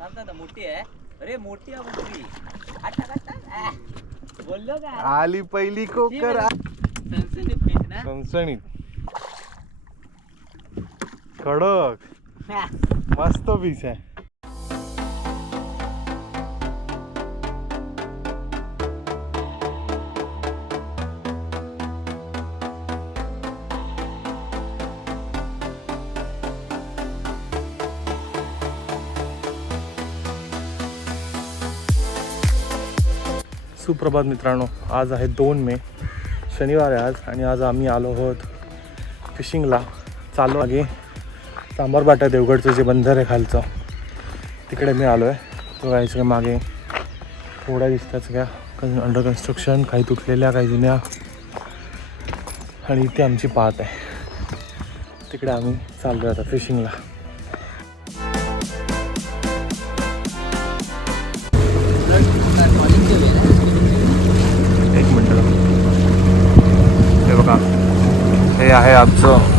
मोठी आहे. अरे मोठी आहे मोठी. बोललो का आली पहिली कोकर. सणसणीत कडक मस्त पीस आहे. सुप्रभात मित्रांनो, आज आहे 2 मे, शनिवार आहे आज. आणि आज आम्ही आलो आहोत फिशिंगला. चालू आगे सांबारबाटा देवगडचं जे बंदर आहे खालचं, तिकडे मी आलो आहे. बघायचं मागे थोड्या दिसतात सगळ्या अंडर कन्स्ट्रक्शन, काही तुटलेल्या काही जुन्या. आणि इथे आमची पात आहे, तिकडे आम्ही चाललो आहे आता फिशिंगला. एक मिनटं, हे बघा, हे आहे आमचं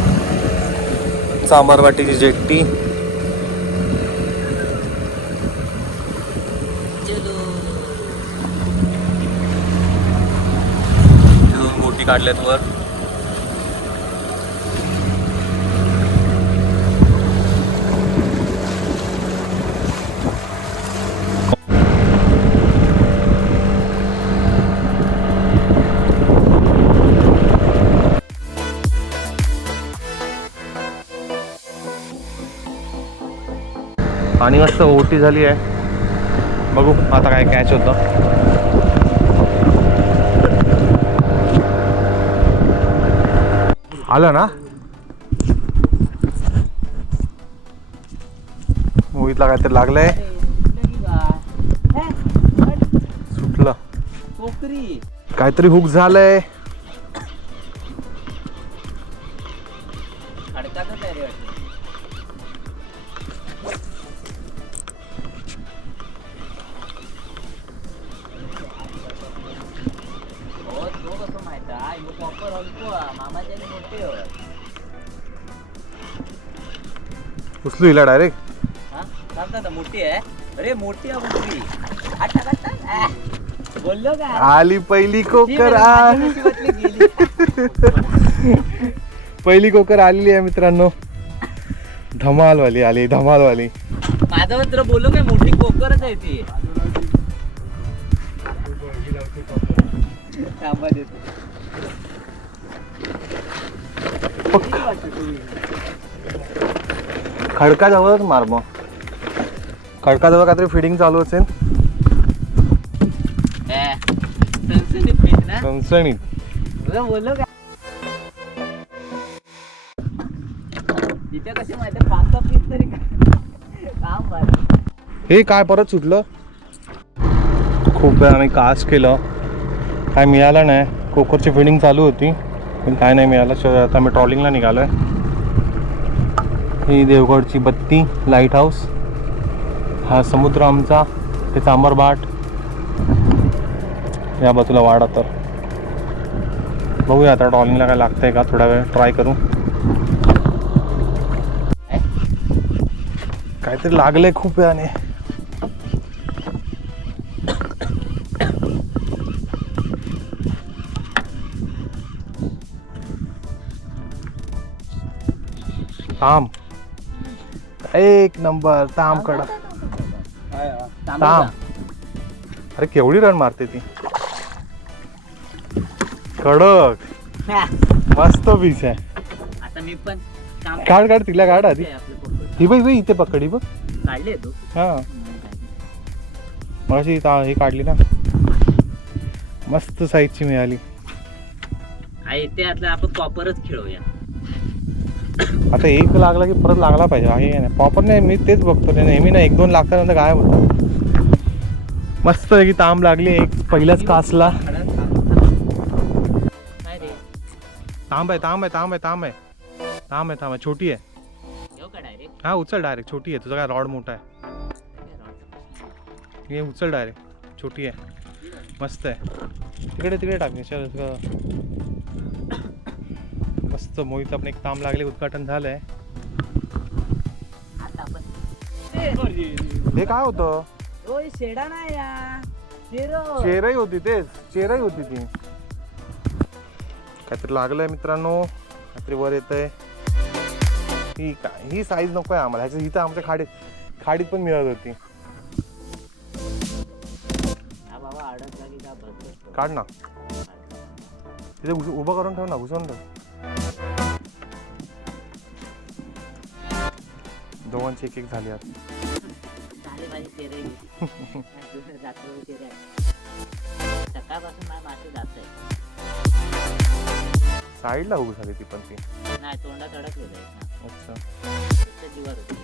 सांबारवाटीची जेट्टी. बोटी काढल्यात वर. आणि मस्त ओटी झाली आहे. बघू आता काय कॅच होतं. आलं ना मोहितला काहीतरी लागलंय. सुटलं कोकरी, काहीतरी हुक झालंय. उचलू हिला डायरेक्ट. मोठी आहे. अरे मोठी आहे मोठी. बोललो का आली पहिली कोकर. पहिली कोकर आलेली आहे मित्रांनो. धमालवाली आली, धमालवाली. माझा मित्र बोललो काय मोठी कोकरच आहे ती. खडकाजवळच मार. मग खडकाजवळ काहीतरी फिडिंग चालू असेल. सणसणीत बोललो का इथे कशी माहिती 5 पीस तरी काम बरं. हे काय परत सुटलं. खूप वेळा आम्ही कास्ट केलं, काय मिळालं नाही. कोकरची फिडिंग चालू होती पण काय नाही मिळालं. आता आम्ही ट्रॉलिंगला निघालो आहे. ही देवगडची बत्ती लाईट हाऊस, हा समुद्र आमचा, ते सांबारबाट, या बाजूला वाडा. तर बघूया आता ट्रॉलिंगला काय लागतंय का, थोडा वेळ ट्राय करू. काहीतरी लागलंय खूप वेळाने. ताम, एक नंबर ताम. कडा ताम. अरे केवढी रन मारते ती. कडक मस्त पीस आहे. आता मी पण काढ काढ तिला काढ आधी. ही बाई बाई इथे पकडी बघ. काढले तू. हा मगाशी हे काढली ना, मस्त साईजची मिळाली. ते आता आपण कॉपरच खेळूया. आता एक लागला की परत लागला पाहिजे. आहे नाही पॉपर नाही, मी तेच बघतो. नेहमी ना 1-2 लागतानंतर गायब होतं. मस्त की ताम लागली एक पहिल्याच कासला. तांब आहे तांब आहे तांब आहे तांब आहे तांब आहे तांब आहे. छोटी आहे. हा उचल डायरेक्ट. छोटी आहे. तुझा काय रॉड मोठा आहे. हे उचल डायरेक्ट. छोटी आहे, मस्त आहे. तिकडे तिकडे टाक. मस्त. मोहित आपण एक तांब लागले, उद्घाटन झालंय. हे काय होतं? ओय शेडा नाही या शेरो. चेरही होती, तेच चेरही होती ती. काहीतरी लागलंय मित्रांनो, काहीतरी वर येत आहे. ही काय, ही साईज नको आहे आम्हाला. ह्याची इथं आमच्या खाडीत पण मिळत होती. हा बाबा अडकला की का बसतो. काढ ना तिथे उभं करून ठेव ना, घुसवून ठेव. दोघांची एक झाली आता. झाले माझी चेहरे रात्र चेहरे सकाळपासून माझ्या मासे जात आहे. साईडला उभी झाली ती पण ती. नाही तोंडात अडकलेलं आहे ना. अच्छा, नुसतं जीवावर होती.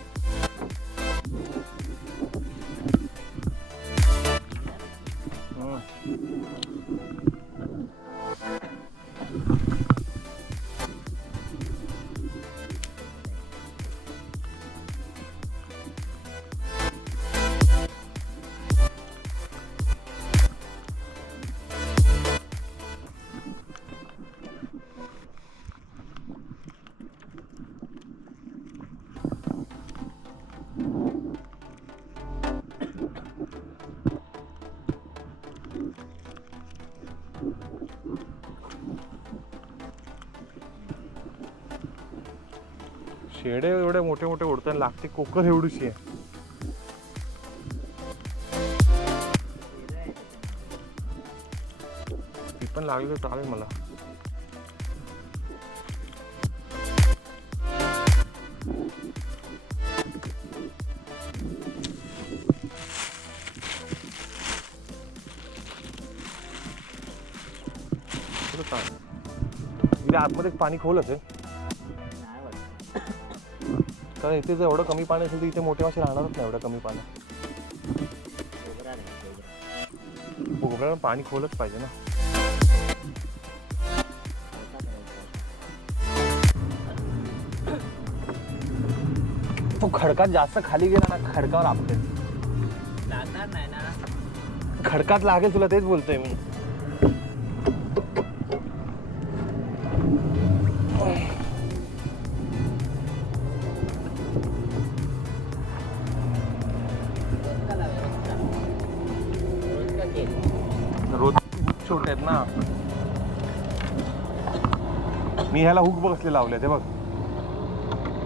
शेडे एवढे मोठे मोठे उडतात, लागते कोकर एवढीशी आहे. ती पण लागली तर चालेल मला. इथे आतमध्ये पाणी खोल असेल, कारण इथे जर एवढं कमी पाणी असेल तर इथे मोठे मासे राहणारच नाही. एवढं कमी पाणी, कोकणाला पाणी खोलच पाहिजे ना. तो खडकात जास्त खाली गेला ना, खडकावर आपटेल. लागणार नाही ना. खडकात लागेल, तुला तेच बोलतोय मी. रोज छोटे आहेत ना. मी ह्याला हुक बसले लावले ते बघ,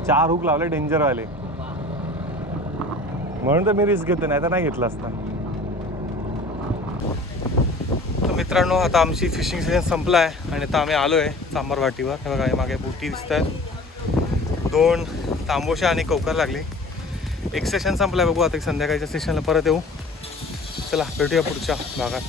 4 हुक लावले डेंजर वाले, म्हणून तर मी रिस्क घेतो, नाही तर नाही घेतला असता. तर मित्रांनो, आता आमची फिशिंग सीझन संपला आहे आणि आता आम्ही आलो आहे चांभार वाटीवर. हे बघा, मागे बोटी दिसत आहेत. 2 तांबोशा आणि कोकर लागली. एक सेशन संपला आहे, बघू आता संध्याकाळच्या सेशनला परत येऊ. चला भेटूया पुढच्या भागात.